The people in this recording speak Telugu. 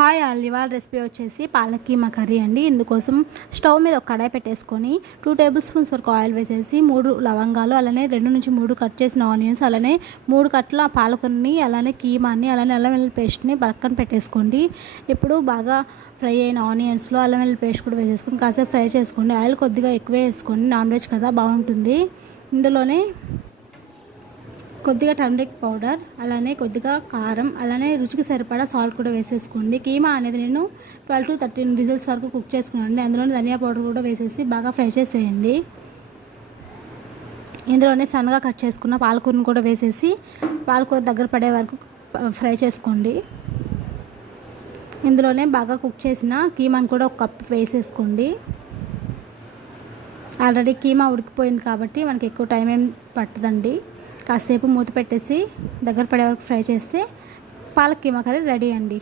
హాయ్ ఆల్, ఇవాళ రెసిపీ వచ్చేసి పాలక్ కీమా కర్రీ అండి. ఇందుకోసం స్టవ్ మీద ఒక కడాయి పెట్టేసుకొని 2 టేబుల్ స్పూన్స్ వరకు ఆయిల్ వేసేసి 3 లవంగాలు, అలానే 2 నుంచి 3 కట్ చేసిన ఆనియన్స్, అలానే 3 కట్ల పాలకూరని, అలానే కీమాని, అలానే అల్లం వెల్లుల్లి పేస్ట్ని పక్కన పెట్టేసుకోండి. ఇప్పుడు బాగా ఫ్రై అయిన ఆనియన్స్లో అల్లం వెల్లుల్లి పేస్ట్ కూడా వేసేసుకొని కాసేపు ఫ్రై చేసుకోండి. ఆయిల్ కొద్దిగా ఎక్కువ వేసుకోండి, నాన్ వెజ్ కదా బాగుంటుంది. ఇందులోనే కొద్దిగా టర్మరిక్ పౌడర్, అలానే కొద్దిగా కారం, అలానే రుచికి సరిపడా సాల్ట్ కూడా వేసేసుకోండి. కీమా అనేది నేను 12 to 13 విజిల్స్ వరకు కుక్ చేసుకున్నానండి. అందులోనే ధనియా పౌడర్ కూడా వేసేసి బాగా ఫ్రై చేసేయండి. ఇందులోనే సన్నగా కట్ చేసుకున్న పాలకూరను కూడా వేసేసి పాలకూర దగ్గర పడే వరకు ఫ్రై చేసుకోండి. ఇందులోనే బాగా కుక్ చేసిన కీమాను కూడా ఒక కప్ వేసేసుకోండి. ఆల్రెడీ కీమా ఉడికిపోయింది కాబట్టి మనకి ఎక్కువ టైం ఏం పట్టదండి. కాసేపు మూత పెట్టేసి దగ్గర పడే వరకు ఫ్రై చేస్తే పాలక్ కీమా కర్రీ రెడీ అండి.